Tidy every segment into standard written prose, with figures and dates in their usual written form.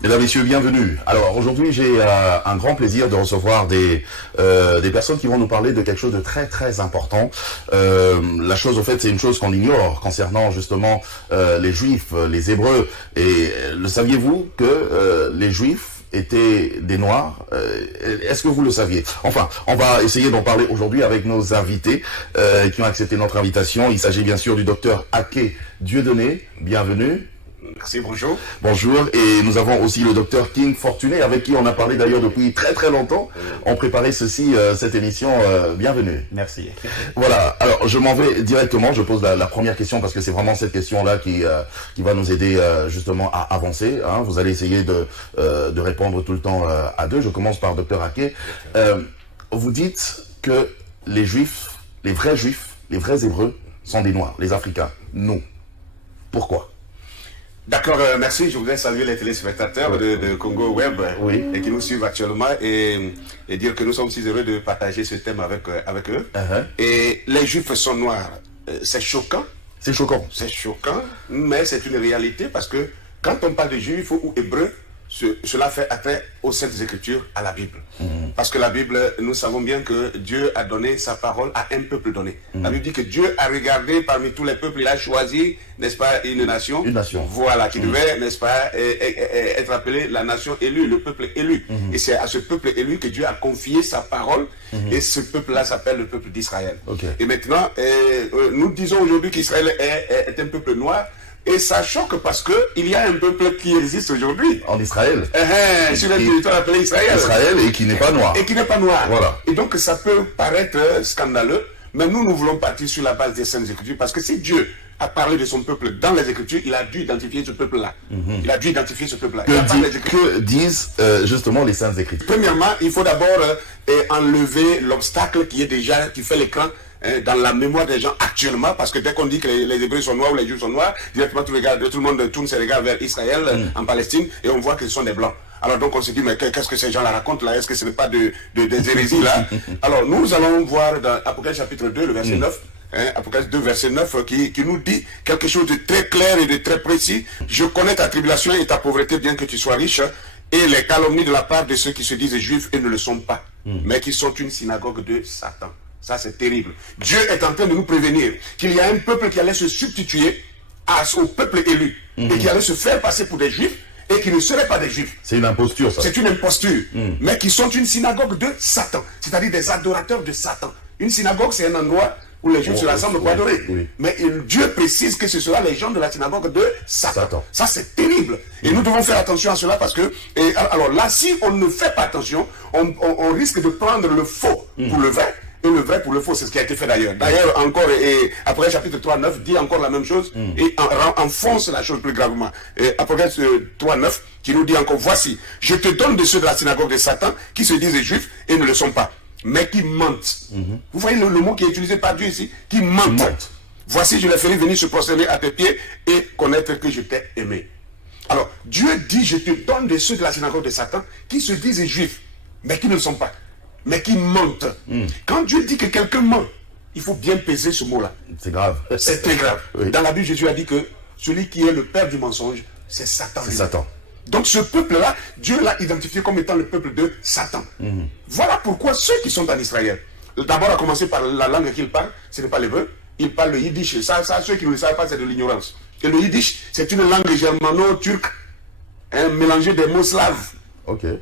Mesdames, Messieurs, bienvenue. Alors aujourd'hui, j'ai un grand plaisir de recevoir des personnes qui vont nous parler de quelque chose de très très important. La chose, au fait, c'est une chose qu'on ignore concernant justement les Juifs, les Hébreux. Et le saviez-vous que les Juifs étaient des Noirs? Est-ce que vous le saviez? Enfin, on va essayer d'en parler aujourd'hui avec nos invités qui ont accepté notre invitation. Il s'agit bien sûr du docteur Aké Dieudonné. Bienvenue. Merci, bonjour. Bonjour, et nous avons aussi le docteur King Fortuné, avec qui on a parlé d'ailleurs depuis très très longtemps. On préparait cette émission. Bienvenue. Merci. Voilà, alors je m'en vais directement, je pose la première question parce que c'est vraiment cette question-là qui va nous aider justement à avancer. Hein. Vous allez essayer de répondre tout le temps à deux. Je commence par docteur Aké. Vous dites que les Juifs, les vrais Hébreux sont des Noirs, les Africains. Nous. Pourquoi? D'accord, merci. Je voudrais saluer les téléspectateurs de Congo Web et qui nous suivent actuellement et dire que nous sommes si heureux de partager ce thème avec eux. Et les Juifs sont noirs. C'est choquant. C'est choquant. C'est choquant, mais c'est une réalité parce que quand on parle de Juifs ou Hébreux, cela fait attrait aux Saintes Écritures, à la Bible. Parce que la Bible, nous savons bien que Dieu a donné sa parole à un peuple donné. La Bible dit que Dieu a regardé parmi tous les peuples, il a choisi, n'est-ce pas, une nation. Une nation. Voilà, qui devait, n'est-ce pas, être appelée la nation élue, le peuple élu. Et c'est à ce peuple élu que Dieu a confié sa parole. Et ce peuple-là s'appelle le peuple d'Israël. Et maintenant, nous disons aujourd'hui qu'Israël est un peuple noir. Et ça choque parce qu'il y a un peuple qui existe aujourd'hui. En Israël. Sur le territoire appelé Israël. Israël et qui n'est pas noir. Et qui n'est pas noir. Voilà. Et donc ça peut paraître scandaleux, mais nous voulons partir sur la base des Saintes Écritures parce que si Dieu a parlé de son peuple dans les Écritures, il a dû identifier ce peuple-là. Il a dû identifier ce peuple-là. Que disent justement les Saintes Écritures? Premièrement, il faut d'abord enlever l'obstacle qui fait l'écran dans la mémoire des gens actuellement, parce que dès qu'on dit que les Hébreux sont noirs ou les Juifs sont noirs, directement tout le monde tourne ses regards vers Israël, en Palestine, et on voit que ce sont des Blancs. Alors donc on se dit, mais qu'est-ce que ces gens-là racontent là? Est-ce que ce n'est pas des hérésies là? Alors nous allons voir dans Apocalypse chapitre 2, le verset 9, Apocalypse 2, verset 9, qui nous dit quelque chose de très clair et de très précis. Je connais ta tribulation et ta pauvreté, bien que tu sois riche, et les calomnies de la part de ceux qui se disent juifs et ne le sont pas, mais qui sont une synagogue de Satan. Ça, c'est terrible. Dieu est en train de nous prévenir qu'il y a un peuple qui allait se substituer au peuple élu et qui allait se faire passer pour des juifs et qui ne seraient pas des juifs. C'est une imposture, ça. C'est une imposture, mais qui sont une synagogue de Satan, c'est-à-dire des adorateurs de Satan. Une synagogue, c'est un endroit où les juifs se rassemblent pour adorer. Mais Dieu précise que ce sera les gens de la synagogue de Satan. Ça, c'est terrible. Et nous devons faire attention à cela parce que, alors là, si on ne fait pas attention, on risque de prendre le faux pour le vrai. Et le vrai pour le faux, c'est ce qui a été fait d'ailleurs. D'ailleurs, encore, et après chapitre 3, 9, dit encore la même chose et enfonce la chose plus gravement. Et après 3, 9, qui nous dit encore, voici, je te donne de ceux de la synagogue de Satan qui se disent juifs et ne le sont pas, mais qui mentent. Vous voyez le mot qui est utilisé par Dieu ici, qui mentent. Voici, je les ferai venir se prosterner à tes pieds et connaître que je t'ai aimé. Alors, Dieu dit, je te donne de ceux de la synagogue de Satan qui se disent juifs, mais qui ne le sont pas, mais qui mentent. Quand Dieu dit que quelqu'un ment, il faut bien peser ce mot-là. C'est grave. C'est très grave. Dans la Bible, Jésus a dit que celui qui est le père du mensonge, c'est Satan. C'est Satan. Donc ce peuple-là, Dieu l'a identifié comme étant le peuple de Satan. Voilà pourquoi ceux qui sont en Israël, d'abord à commencer par la langue qu'ils parlent, ce n'est pas l'hébreu, ils parlent le yiddish. Ça, ceux qui ne le savent pas, c'est de l'ignorance. Et le yiddish, c'est une langue germano-turque, mélangée des mots slaves.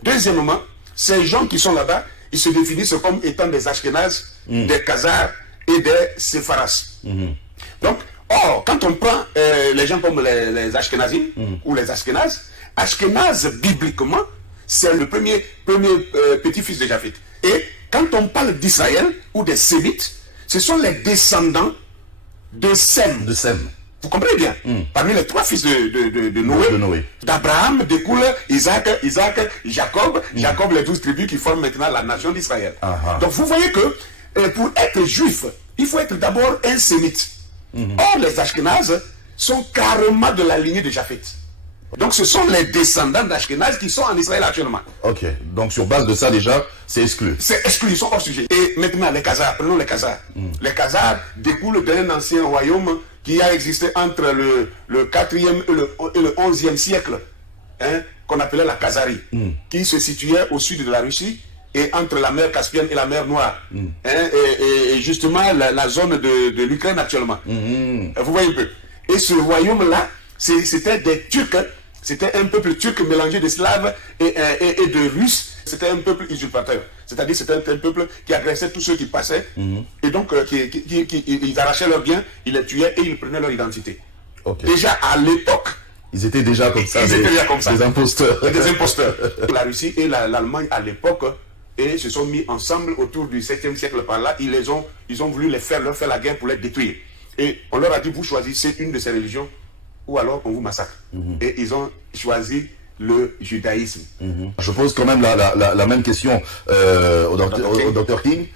Deuxièmement, ces gens qui sont là-bas, ils se définissent comme étant des Ashkénazes, des Khazars et des Sepharas. Donc, quand on prend les gens comme les Ashkénazim ou les Ashkénazes, Ashkénaz, bibliquement, c'est le premier petit-fils de Japheth. Et quand on parle d'Israël ou des Sémites, ce sont les descendants de Sem. Vous comprenez bien? Parmi les trois fils de Noé, d'Abraham découle Isaac, Jacob, les 12 tribus qui forment maintenant la nation d'Israël. Donc vous voyez que pour être juif, il faut être d'abord un sémite. Or les Ashkénazes, sont carrément de la lignée de Japhet. Donc ce sont les descendants d'Ashkenaz qui sont en Israël actuellement. Ok, donc sur base de ça déjà, c'est exclu. C'est exclu, ils sont hors sujet. Et maintenant les Khazars, prenons les Khazars. Les Khazars découlent d'un ancien royaume qui a existé entre le 4e et le 11e siècle, hein, qu'on appelait la Khazarie, qui se situait au sud de la Russie et entre la mer Caspienne et la mer Noire. Hein, et justement la zone de l'Ukraine actuellement. Vous voyez un peu. Et ce royaume-là, c'était des Turcs, c'était un peuple turc mélangé de Slaves et de Russes. C'était un peuple usurpateur. C'est-à-dire c'était un peuple qui agressait tous ceux qui passaient. Et donc, ils arrachaient leurs biens, ils les tuaient et ils prenaient leur identité. Okay. Déjà à l'époque, ils étaient déjà comme ça, des imposteurs. Des imposteurs. La Russie et l'Allemagne à l'époque et se sont mis ensemble autour du 7e siècle par là. Ils ont voulu leur faire la guerre pour les détruire. Et on leur a dit, vous choisissez une de ces religions ou alors on vous massacre. Et ils ont choisi le judaïsme. Je pose quand même la même question au docteur King.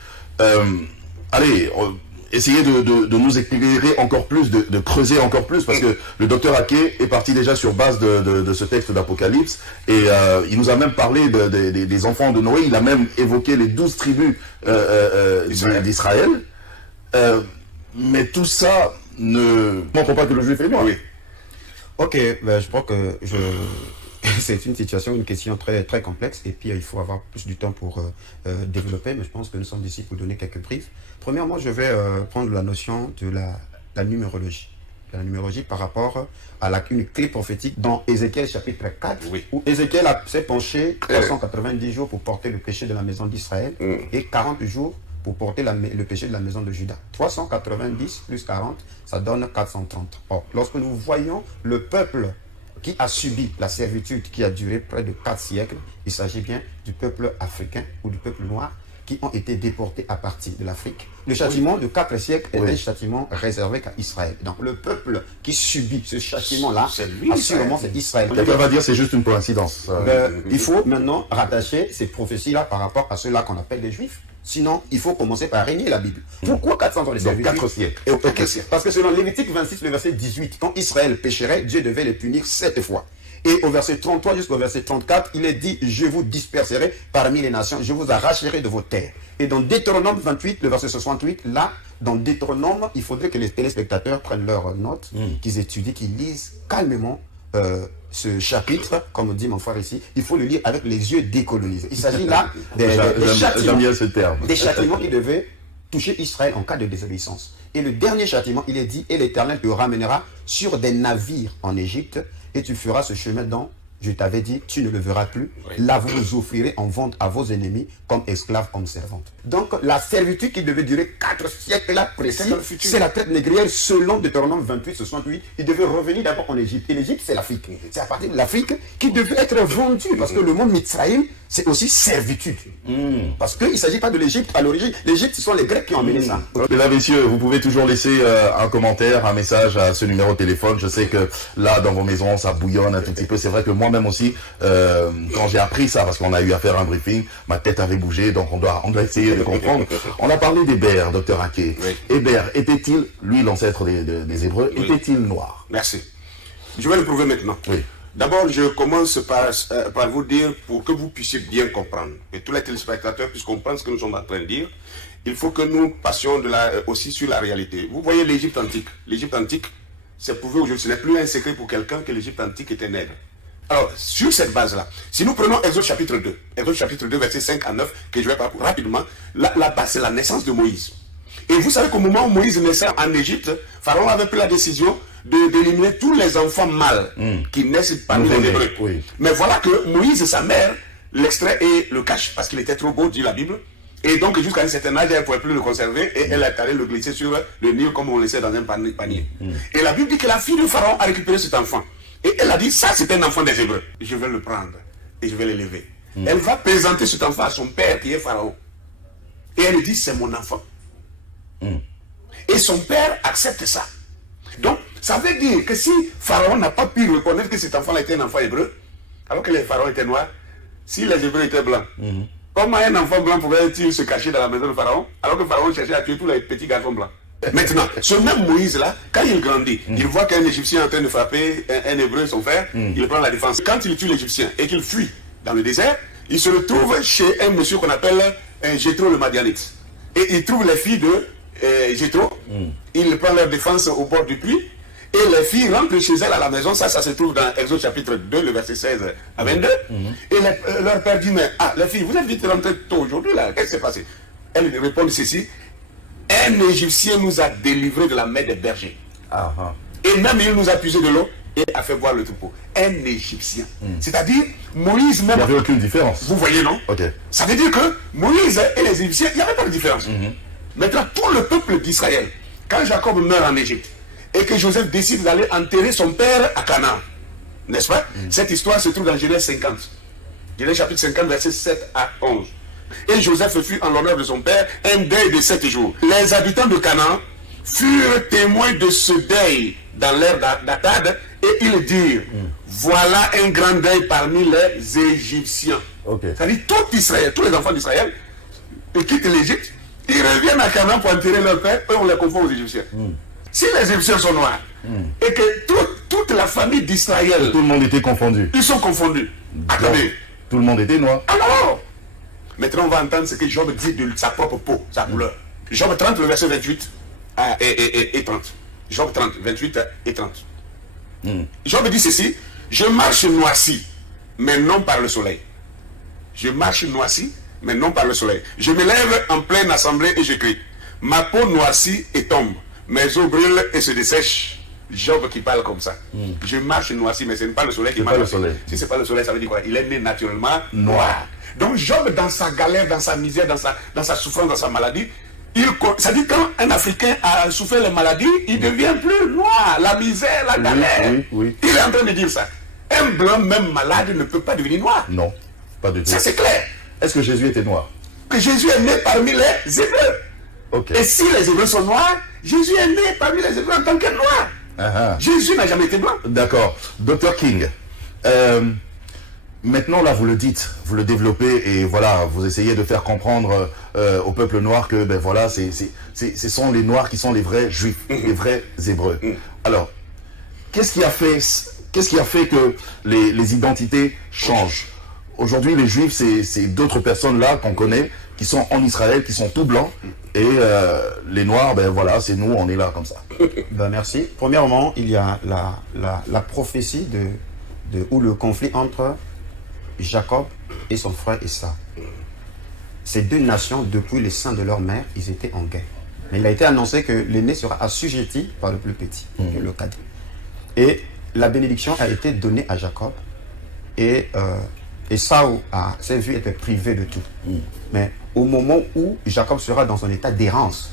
Allez, essayez de nous éclairer encore plus, de creuser encore plus, parce que le docteur Ake est parti déjà sur base de ce texte d'Apocalypse, et il nous a même parlé des enfants de Noé, il a même évoqué les 12 tribus d'Israël. Mais tout ça ne montre pas que le juif est noir. Oui. Ok, ben, je crois que c'est une situation, une question très, très complexe, et puis il faut avoir plus du temps pour développer, mais je pense que nous sommes ici pour donner quelques briefs. Premièrement, je vais prendre la notion de la numérologie. La numérologie par rapport à une clé prophétique dans Ézéchiel chapitre 4, où Ézéchiel s'est penché 390 jours pour porter le péché de la maison d'Israël et 40 jours pour porter le péché de la maison de Juda. 390 plus 40, ça donne 430. Or, lorsque nous voyons le peuple qui a subi la servitude qui a duré près de 4 siècles, il s'agit bien du peuple africain ou du peuple noir qui ont été déportés à partir de l'Afrique. Le châtiment de 4 siècles est un châtiment réservé qu'à Israël. Donc le peuple qui subit ce châtiment-là, assurément c'est Israël. Quelqu'un va dire c'est juste une coïncidence. Il faut maintenant rattacher ces prophéties-là par rapport à ceux-là qu'on appelle les Juifs. Sinon, il faut commencer par régner la Bible. Pourquoi 400 ans de servitude? 4 siècles. Parce que selon Lévitique 26, le verset 18, quand Israël pécherait, Dieu devait les punir 7 fois. Et au verset 33 jusqu'au verset 34, il est dit, je vous disperserai parmi les nations, je vous arracherai de vos terres. Et dans Deutéronome 28, le verset 68, là, dans Deutéronome, il faudrait que les téléspectateurs prennent leurs notes, qu'ils étudient, qu'ils lisent calmement ce chapitre, comme dit mon frère ici, il faut le lire avec les yeux décolonisés. Il s'agit là des châtiments qui devaient toucher Israël en cas de désobéissance. Et le dernier châtiment, il est dit, et l'Éternel te ramènera sur des navires en Égypte, et tu feras ce chemin dont je t'avais dit, tu ne le verras plus. Là, vous vous offrirez en vente à vos ennemis comme esclaves, comme servantes. Donc, la servitude qui devait durer 4 siècles là précis, c'est la traite négrière selon Deutéronome 28, 68. Il devait revenir d'abord en Égypte. Et l'Égypte, c'est l'Afrique. C'est à partir de l'Afrique qu'il devait être vendu. Parce que le mot Mitzraïm, c'est aussi servitude. Parce qu'il ne s'agit pas de l'Égypte à l'origine. L'Égypte, ce sont les Grecs qui ont amené ça. Mesdames, messieurs, vous pouvez toujours laisser un commentaire, un message à ce numéro de téléphone. Je sais que là, dans vos maisons, ça bouillonne un tout petit peu. C'est vrai que moi-même aussi, quand j'ai appris ça, parce qu'on a eu à faire un briefing, ma tête avait bougé, donc on doit essayer de comprendre. On a parlé d'Héber, docteur Ake. Héber, était-il, lui, l'ancêtre des Hébreux, était-il noir? Merci. Je vais le prouver maintenant. D'abord, je commence par vous dire, pour que vous puissiez bien comprendre, et tous les téléspectateurs puissent comprendre ce que nous sommes en train de dire, il faut que nous passions aussi sur la réalité. Vous voyez l'Égypte antique. L'Égypte antique, c'est prouvé aujourd'hui, ce n'est plus un secret pour quelqu'un que l'Égypte antique était nègre. Alors, sur cette base-là, si nous prenons Exode chapitre 2, versets 5 à 9, que je vais parcourir rapidement, là-bas, c'est la naissance de Moïse. Et vous savez qu'au moment où Moïse naissait en Égypte, Pharaon avait pris la décision d'éliminer tous les enfants mâles qui naissent parmi les Hébreux. Mais voilà que Moïse et sa mère l'extrait et le cache parce qu'il était trop beau, dit la Bible. Et donc, jusqu'à un certain âge, elle ne pouvait plus le conserver et elle est allée le glisser sur le Nil comme on le laissait dans un panier. Et la Bible dit que la fille de Pharaon a récupéré cet enfant. Et elle a dit, ça c'est un enfant des Hébreux. Je vais le prendre et je vais l'élever. Elle va présenter cet enfant à son père qui est Pharaon. Et elle dit, c'est mon enfant. Et son père accepte ça. Donc, ça veut dire que si Pharaon n'a pas pu reconnaître que cet enfant-là était un enfant hébreu, alors que les pharaons étaient noirs, si les Hébreux étaient blancs, comment un enfant blanc pouvait-il se cacher dans la maison de Pharaon, alors que Pharaon cherchait à tuer tous les petits garçons blancs? Maintenant, ce même Moïse-là, quand il grandit, il voit qu'un Égyptien est en train de frapper un Hébreu, son frère, il prend la défense. Quand il tue l'Égyptien et qu'il fuit dans le désert, il se retrouve chez un monsieur qu'on appelle Jéthro le Madianite. Et il trouve les filles de Jéthro, il prend leur défense au bord du puits, et les filles rentrent chez elles à la maison. Ça se trouve dans Exode chapitre 2, le verset 16 à 22. Et leur père dit, mais les filles, vous êtes vite rentrées tôt aujourd'hui, là, qu'est-ce qui s'est passé? Elles répondent ceci: un Égyptien nous a délivrés de la main des bergers. Et même il nous a puisé de l'eau et a fait boire le troupeau. Un Égyptien. C'est-à-dire, Moïse même... Il n'y avait aucune différence. Vous voyez, non? Ok. Ça veut dire que Moïse et les Égyptiens, il n'y avait pas de différence. Maintenant, tout le peuple d'Israël, quand Jacob meurt en Égypte, et que Joseph décide d'aller enterrer son père à Canaan, n'est-ce pas? Cette histoire se trouve dans Genèse 50. Genèse chapitre 50, versets 7 à 11. Et Joseph fut en l'honneur de son père un deuil de 7 jours. Les habitants de Canaan furent témoins de ce deuil dans l'ère d'Atad, et ils dirent, voilà un grand deuil parmi les Égyptiens. C'est-à-dire tout Israël, tous les enfants d'Israël, ils quittent l'Égypte, ils reviennent à Canaan pour enterrer leur père, eux on les confond aux Égyptiens. Si les Égyptiens sont noirs, et que toute la famille d'Israël... Tout le monde était confondu. Ils sont confondus. Attendez. Tout le monde était noir. Alors, maintenant on va entendre ce que Job dit de sa propre peau, sa couleur. Job 30, le verset 28 et 30. Job 30, 28 et 30. Job dit ceci: je marche noirci, mais non par le soleil. Je marche noirci, mais non par le soleil. Je me lève en pleine assemblée et je crie. Ma peau noircit et tombe. Mes os brûlent et se dessèchent. Job qui parle comme ça. Je marche noirci, mais ce n'est pas le soleil qui marche. Si ce n'est pas le soleil, ça veut dire quoi? Il est né naturellement noir. Donc Job, dans sa galère, dans sa misère, dans sa souffrance, dans sa maladie, ça dit quand un Africain a souffert les maladies, il devient plus noir. La misère, la galère. Il est en train de dire ça. Un blanc, même malade, ne peut pas devenir noir. Non, pas du tout. Ça c'est clair. Est-ce que Jésus était noir? Que Jésus est né parmi les Hébreux. Et si les Hébreux sont noirs, Jésus est né parmi les Hébreux en tant que noir. Jésus n'a jamais été blanc. D'accord. Dr King, maintenant là vous le dites, vous le développez et voilà, vous essayez de faire comprendre au peuple noir que ben voilà, ce sont les noirs qui sont les vrais juifs, les vrais Hébreux. Alors, qu'est-ce qui a fait que les identités changent? Aujourd'hui, les juifs, c'est d'autres personnes là qu'on connaît, qui sont en Israël, qui sont tout blancs, et les noirs, ben voilà, c'est nous, on est là comme ça. Ben merci. Premièrement, il y a la prophétie ou le conflit entre Jacob et son frère Esau. Ces deux nations, depuis le sein de leur mère, ils étaient en guerre. Mais il a été annoncé que l'aîné sera assujetti par le plus petit, le cadet. Et la bénédiction a été donnée à Jacob, et Esau s'est vu être privé de tout. Mais au moment où Jacob sera dans un état d'errance,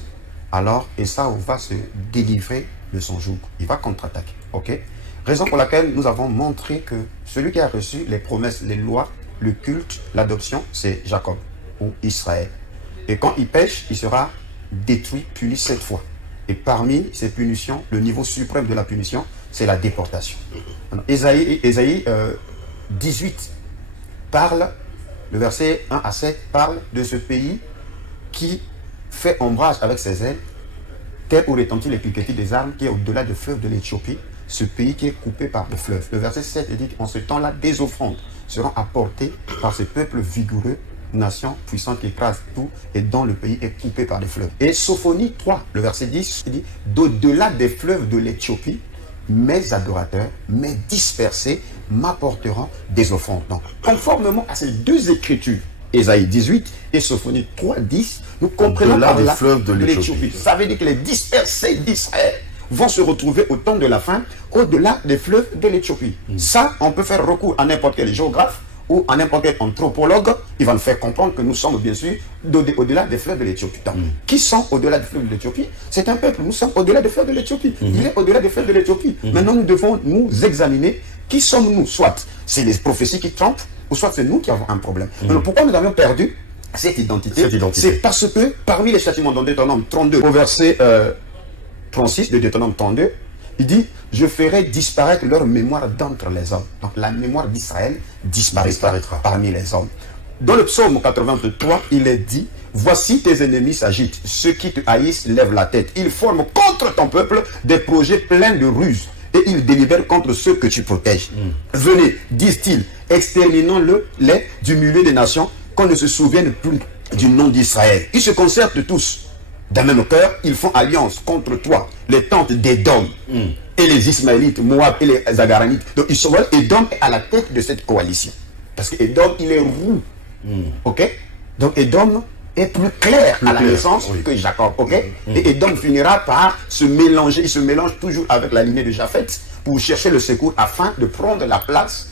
alors Esau va se délivrer de son joug. Il va contre-attaquer. Ok? Raison pour laquelle nous avons montré que celui qui a reçu les promesses, les lois, le culte, l'adoption, c'est Jacob ou Israël. Et quand il pêche, il sera détruit, puni 7 fois. Et parmi ces punitions, le niveau suprême de la punition, c'est la déportation. Alors, Ésaïe 18 parle, le verset 1 à 7 parle de ce pays qui fait ombrage avec ses ailes, tel où retentit les cliquetis des armes, qui est au-delà du fleuve de l'Éthiopie, ce pays qui est coupé par le fleuve. Le verset 7 dit qu'en ce temps-là, des offrandes seront apportées par ce peuple vigoureux, nation puissante qui écrase tout et dont le pays est coupé par les fleuves. Et Sophonie 3, le verset 10, dit d'au-delà des fleuves de l'Éthiopie, mes adorateurs, mes dispersés, m'apporteront des offrandes. Donc, conformément à ces deux écritures, Ésaïe 18 et Sophonie 3, 10, nous comprenons par là fleuves de l'Éthiopie. Ça veut dire que les dispersés d'Israël vont se retrouver au temps de la fin au-delà des fleuves de l'Éthiopie. Ça, on peut faire recours à n'importe quel géographe ou à n'importe quel anthropologue, il va nous faire comprendre que nous sommes bien sûr au-delà des fleuves de l'Éthiopie. Donc, qui sont au-delà des fleuves de l'Éthiopie? C'est un peuple, nous sommes au-delà des fleuves de l'Éthiopie. Il est au-delà des fleuves de l'Éthiopie. Maintenant, nous devons nous examiner qui sommes-nous. Soit c'est les prophéties qui trompent, ou soit c'est nous qui avons un problème. Alors, pourquoi nous avons perdu cette identité? C'est parce que parmi les châtiments dans Deutéronome 32, au verset 36 de Deutéronome 32, il dit, je ferai disparaître leur mémoire d'entre les hommes. Donc la mémoire d'Israël disparaîtra parmi les hommes. Dans le psaume 83, il est dit, voici tes ennemis s'agitent, ceux qui te haïssent lèvent la tête. Ils forment contre ton peuple des projets pleins de ruses et ils délibèrent contre ceux que tu protèges. Venez, disent-ils, exterminons-les du milieu des nations, qu'on ne se souvienne plus du nom d'Israël. Ils se concertent tous. D'un même cœur, ils font alliance contre toi, les tentes d'Édom et les Ismaélites, Moab et les Agaranites. Donc ils sont Édom est à la tête de cette coalition. Parce que Édom, il est roux. Ok? Donc Édom est plus clair à la naissance que Jacob. Ok? Et Édom finira par se mélanger. Il se mélange toujours avec la lignée de Japheth pour chercher le secours afin de prendre la place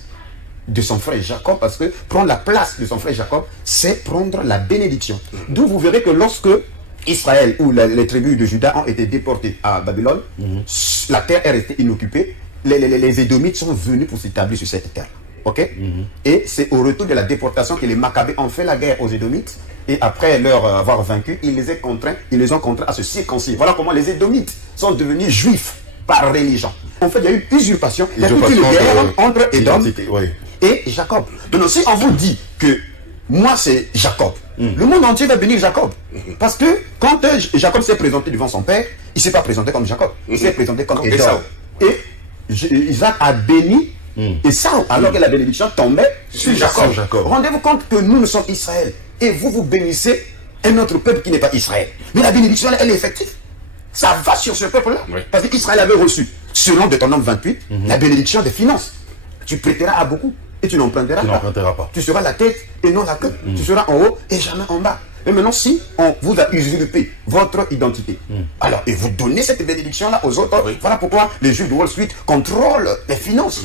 de son frère Jacob, parce que prendre la place de son frère Jacob, c'est prendre la bénédiction. D'où vous verrez que lorsque Israël ou les tribus de Juda ont été déportés à Babylone, la terre est restée inoccupée, les Édomites sont venus pour s'établir sur cette terre. Ok? Et c'est au retour de la déportation que les Maccabées ont fait la guerre aux Édomites, et après leur avoir vaincu, ils les ont contraints à se circoncire. Voilà comment les Édomites sont devenus juifs par religion. En fait, il y a eu usurpation, il y a eu une guerre entre Édom et Jacob. Donc si on vous dit que moi c'est Jacob, le monde entier va bénir Jacob. Parce que quand Jacob s'est présenté devant son père, il ne s'est pas présenté comme Jacob, il s'est présenté comme Édom. Et Isaac a béni Ésaü, alors que la bénédiction tombait sur Jacob. Rendez-vous compte que nous sommes Israël et vous bénissez un autre peuple qui n'est pas Israël. Mais la bénédiction, elle est effective. Ça va sur ce peuple-là. Parce qu'Israël avait reçu, selon Deutéronome 28, la bénédiction des finances. Tu prêteras à beaucoup et tu n'emprunteras pas. Tu seras la tête et non la queue. Tu seras en haut et jamais en bas. Et maintenant, si on vous a usurpé votre identité, alors, et vous donnez cette bénédiction-là aux autres, voilà pourquoi les Juifs de Wall Street contrôlent les finances,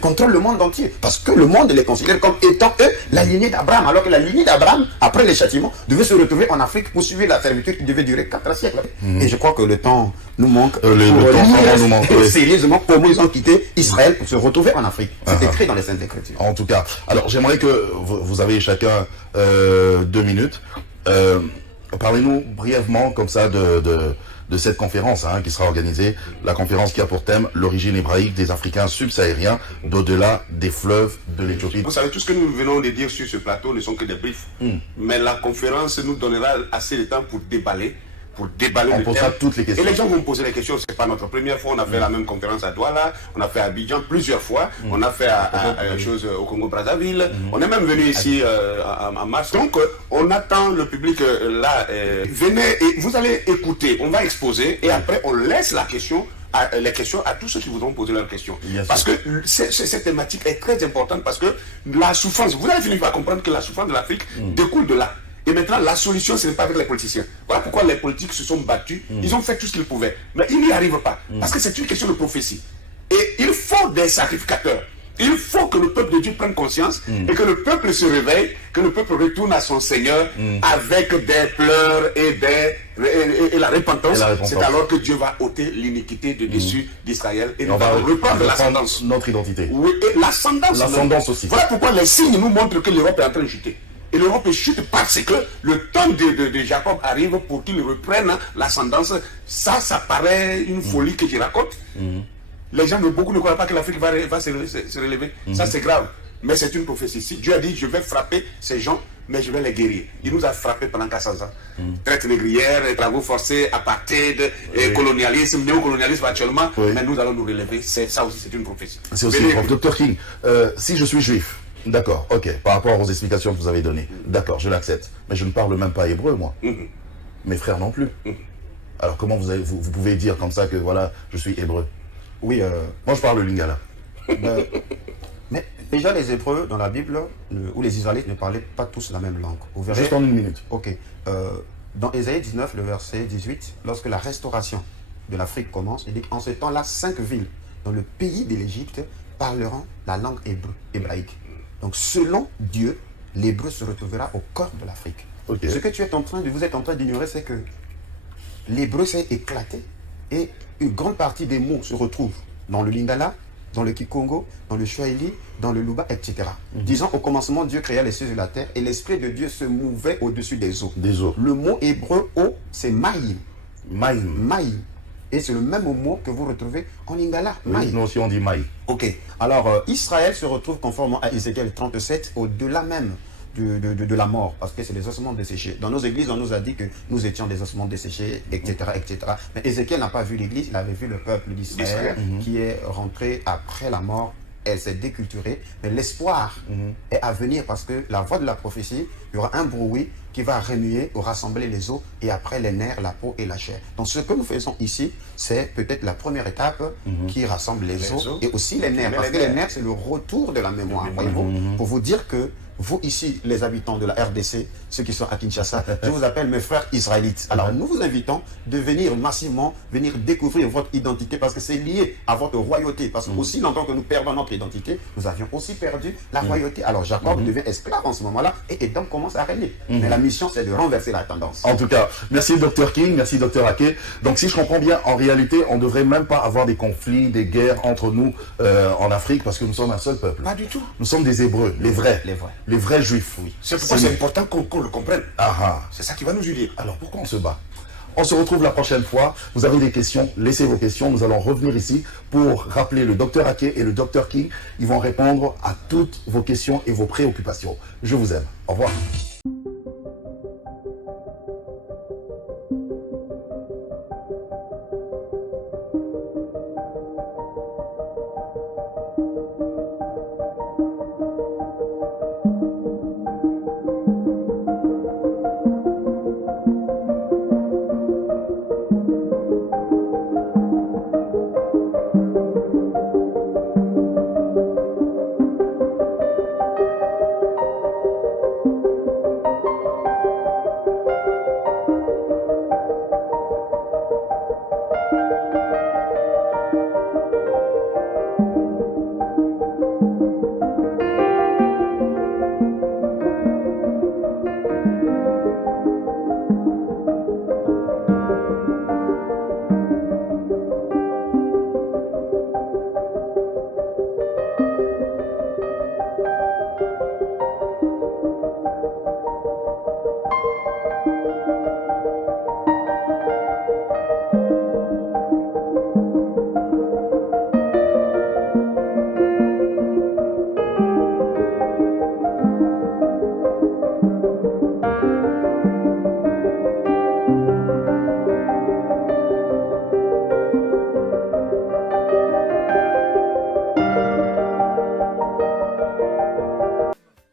contrôlent le monde entier. Parce que le monde les considère comme étant, eux, la lignée d'Abraham. Alors que la lignée d'Abraham, après les châtiments, devait se retrouver en Afrique pour suivre la servitude qui devait durer 4 siècles. Et je crois que le temps nous manque pour nous manque sérieusement comment ils ont quitté Israël pour se retrouver en Afrique. C'est écrit dans les Saintes Écritures. En tout cas, alors j'aimerais que vous avez chacun 2 minutes. Parlez-nous brièvement comme ça de cette conférence qui sera organisée, la conférence qui a pour thème l'origine hébraïque des Africains subsahariens d'au-delà des fleuves de l'Éthiopie. Vous savez, tout ce que nous venons de dire sur ce plateau ne sont que des briefs, mais la conférence nous donnera assez de temps pour déballer on posera toutes les questions. Et les gens vont me poser les questions. C'est pas notre première fois. On a fait la même conférence à Douala, on a fait à Abidjan plusieurs fois, on a fait à chose au Congo-Brazzaville, on est même venu ici en mars. Donc on attend le public là. Venez et vous allez écouter. On va exposer et après on laisse les questions à tous ceux qui voudront poser leurs questions. Parce que cette thématique est très importante parce que la souffrance, vous allez finir par comprendre que la souffrance de l'Afrique découle de là. Et maintenant, la solution, ce n'est pas avec les politiciens. Voilà pourquoi les politiques se sont battus. Ils ont fait tout ce qu'ils pouvaient. Mais ils n'y arrivent pas. Parce que c'est une question de prophétie. Et il faut des sacrificateurs. Il faut que le peuple de Dieu prenne conscience et que le peuple se réveille, que le peuple retourne à son Seigneur avec des pleurs et la repentance. C'est alors que Dieu va ôter l'iniquité de dessus d'Israël et on va reprendre l'ascendance. Notre identité. Oui, et l'ascendance aussi. Voilà pourquoi les signes nous montrent que l'Europe est en train de chuter. Et l'Europe chute parce que le temps de Jacob arrive pour qu'il reprenne l'ascendance. Ça paraît une folie que je raconte. Les gens, beaucoup ne croient pas que l'Afrique va se relever. Ça, c'est grave. Mais c'est une prophétie. Si Dieu a dit, je vais frapper ces gens, mais je vais les guérir. Il nous a frappés pendant 400 ans. Traite négrière, travaux forcés, apartheid, colonialisme, néocolonialisme actuellement. Mais nous allons nous relever. Ça aussi, c'est une prophétie. C'est aussi, Dr King, si je suis juif, d'accord, ok, par rapport aux explications que vous avez données, d'accord, je l'accepte. Mais je ne parle même pas hébreu, moi. Mes frères non plus. Alors comment vous pouvez dire comme ça que voilà, je suis hébreu? Oui, moi je parle le lingala. Mais déjà les Hébreux dans la Bible, où les Israélites ne parlaient pas tous la même langue. Vous verrez, juste en 1 minute. Ok. Dans Ésaïe 19, le verset 18, lorsque la restauration de l'Afrique commence, il dit, en ce temps-là, 5 villes dans le pays de l'Égypte parleront la langue hébraïque. Donc selon Dieu, l'hébreu se retrouvera au cœur de l'Afrique. Ce que vous êtes en train d'ignorer, c'est que l'hébreu s'est éclaté et une grande partie des mots se retrouvent dans le lingala, dans le kikongo, dans le swahili, dans le luba, etc. Disons, au commencement, Dieu créa les cieux et la terre et l'esprit de Dieu se mouvait au-dessus des eaux. Le mot hébreu eau, c'est maïm. Maïm. Et c'est le même mot que vous retrouvez en lingala. Oui, nous aussi on dit maï. Ok. Alors, Israël se retrouve conformément à Ézéchiel 37, au-delà même de la mort, parce que c'est les ossements desséchés. Dans nos églises, on nous a dit que nous étions des ossements desséchés, etc. etc. Mais Ézéchiel n'a pas vu l'église, il avait vu le peuple d'Israël qui est rentré après la mort. Elle s'est déculturée, mais l'espoir est à venir parce que la voix de la prophétie, il y aura un bruit qui va remuer ou rassembler les os et après les nerfs, la peau et la chair. Donc ce que nous faisons ici, c'est peut-être la première étape qui rassemble les os et aussi les nerfs. Parce que les nerfs, c'est le retour de la mémoire. Voyez-vous, pour vous dire que vous ici, les habitants de la RDC, ceux qui sont à Kinshasa, je vous appelle mes frères israélites. Alors nous vous invitons de venir massivement, venir découvrir votre identité parce que c'est lié à votre royauté. Parce que aussi longtemps que nous perdons notre identité, nous avions aussi perdu la royauté. Alors Jacob devient esclave en ce moment-là et Edom commence à régner. Mais la mission, c'est de renverser la tendance. En tout cas, merci Dr King, merci Dr Ake. Donc si je comprends bien, en réalité, on ne devrait même pas avoir des conflits, des guerres entre nous en Afrique parce que nous sommes un seul peuple. Pas du tout. Nous sommes des Hébreux, les vrais. Les vrais juifs, oui. C'est pourquoi c'est important qu'on le comprenne. Ah, c'est ça qui va nous unir. Alors pourquoi on se bat? On se retrouve la prochaine fois. Vous avez des questions, laissez vos questions. Nous allons revenir ici pour rappeler le Dr Ake et le Dr King. Ils vont répondre à toutes vos questions et vos préoccupations. Je vous aime. Au revoir.